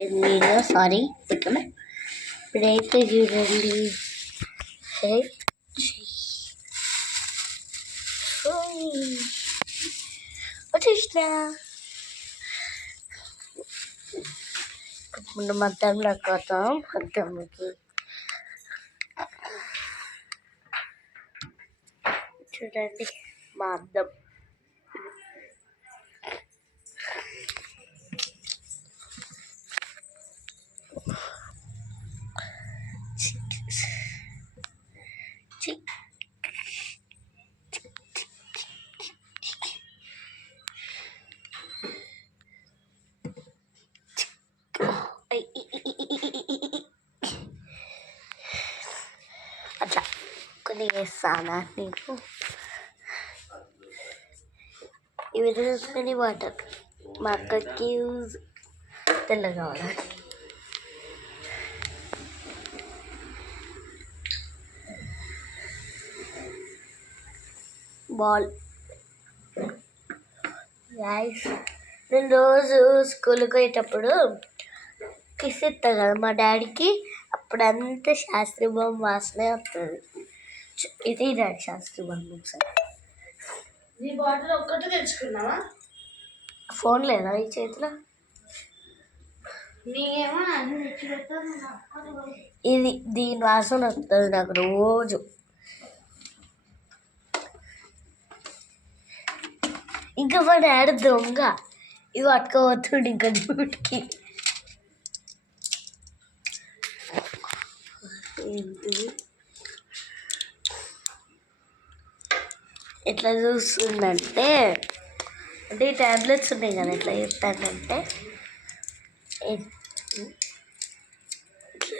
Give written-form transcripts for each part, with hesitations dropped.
నేను సారీ ఓకేనా ఇప్పుడైతే చూడండి వచ్చేసిన ముందు మధ్యాహ్నంలో కొత్తాం మధ్యాహ్నంకి చూడండి మా అద్దం అట్లా కొన్ని వేస్తానా నీకు ఇవి తెలుసుకొని వాటర్ మా అక్కకి తెల్లగా కావాలి బాల్ గైస్ నేను రోజు స్కూల్కి పోయేటప్పుడు కిస్ ఇస్తాను కదా మా డాడీకి అప్పుడంతా శాస్త్రి బొమ్మ వాసనే వస్తుంది ఇది డాడీ శాస్త్రి బొమ్మ ఒకసారి నీ బాటిల్ ఒక్కటే తెచ్చుకున్నావా ఫోన్ లేదా ఈ చేతిలో నీకేమో అన్ని తెచ్చి ఇది దీని వాసన వస్తుంది నాకు రోజు ఇంకా మా డాడీ దొంగ ఇది పట్టుకోవద్దు ఇంకా డ్యూటీకి ఎట్లా చూస్తుందంటే అంటే ఈ ట్యాబ్లెట్స్ ఉన్నాయి కదా ఎట్లా చెప్తానంటే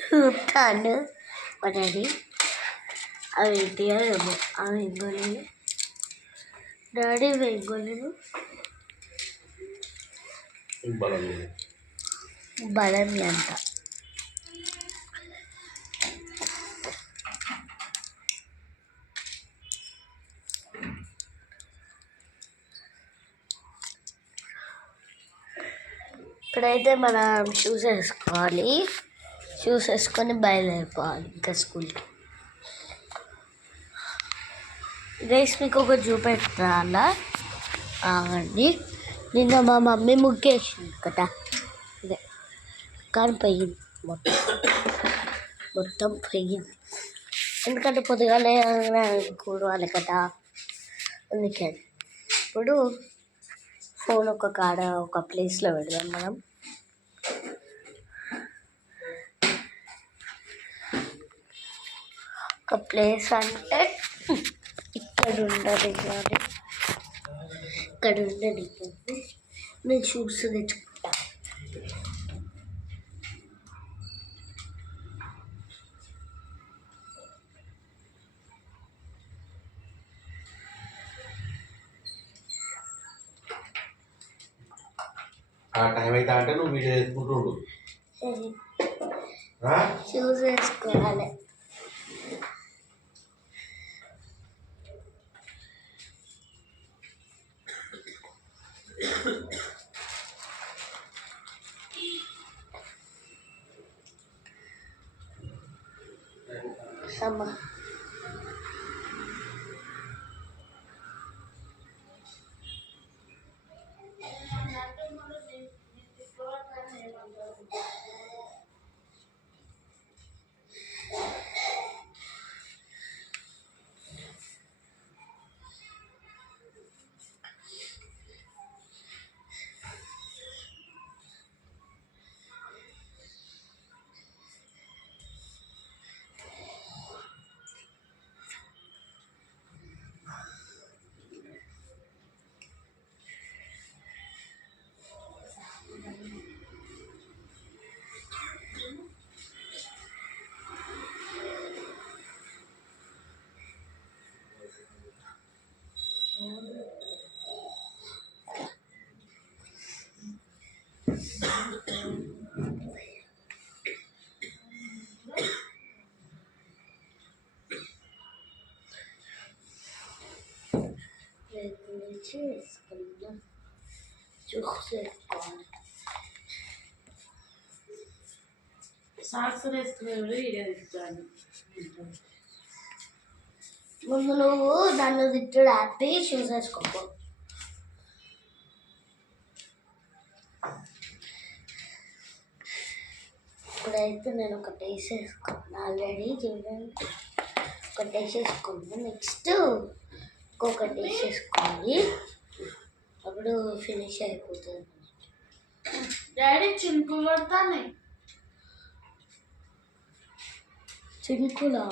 చూస్తాను మా డాడీ అవి ఏంటియో ఏమో అవి ఇంకోలేదు డాడీ ఇంకోలేదు బలం అంట ఇప్పుడైతే మనం షూస్ వేసుకోవాలి షూస్ వేసుకొని బయలుదేరిపోవాలి ఇంకా స్కూల్కి గైస్ మీకు ఒక చూపెట్టాలా అండి నిన్న మా మమ్మీ ముగ్గేసింది కదా అదే కానీ పోయింది మొత్తం పోయింది ఎందుకంటే పొద్దుగాలే కూడవాలి కదా అందుకని ఇప్పుడు ఫోన్ ఒక కాడ ఒక ప్లేస్లో పెడదాం మనం ఒక ప్లేస్ అంటే ఇక్కడ ఉండదు కానీ ఇక్కడ ఉండదు నేను షూస్ తెచ్చుకుంటా ఆ టైం అయితే అంటే నువ్వు వీడియో చేసుకుంటుండు షూస్ వేసుకోవాలి అమ్మా చేసుకున్నా చూసేసుకోవాలి సాక్స్ వేసుకునేవాడు ఇదే ఇస్తాను. ముందు నువ్వు నన్ను తిట్టుడు హ్యాపీ షూస్ వేసుకోపో. ఇప్పుడైతే నేను ఒకటి వేసేసుకున్నాను ఆల్రెడీ, చూడండి ఒకటి వేసేసుకున్నాను. నెక్స్ట్ ఇంకొకటి వేసేసుకోండి, అప్పుడు ఫినిష్ అయిపోతుంది. డాడీ చింకు పడతానే. చినుకులా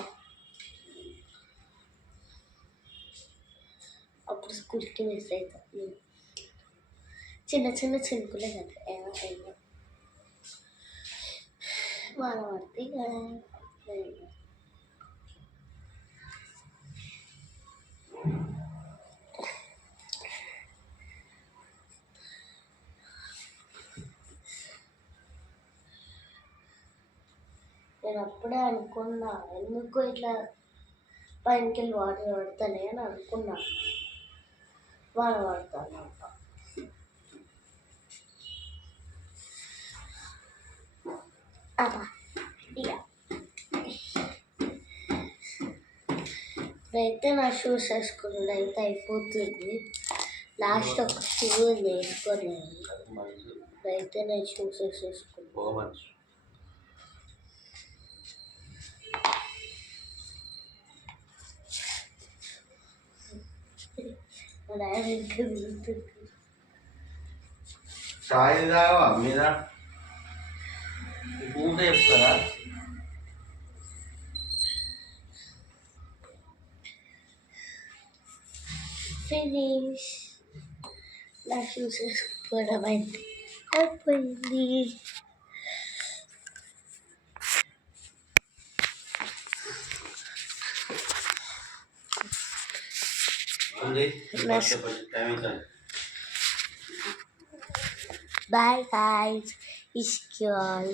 అప్పుడు స్కూల్కి మిస్ అవుతాను. చిన్న చిన్న చినుకులే కదా, ఏమో వాన పడితే కదా. నేను అప్పుడే అనుకున్నా, ఎందుకు ఇట్లా పైనకి వాటర్ పడతానే అని అనుకున్నా. వాన పడతాను ఇక ఇప్పుడైతే నా షూస్ వేసుకున్నాడు అయితే అయిపోతుంది. లాస్ట్ ఒక షూ వేసుకోలేదు. ఇప్పుడైతే నేను షూస్ వేసేసుకున్నాను. చాయ్ తాగవా మీద ఊట చెప్తారా? ఫినిష్. నా షూస్ వేసుకోవడం అయితే అయిపోయింది. Bye guys, it's all.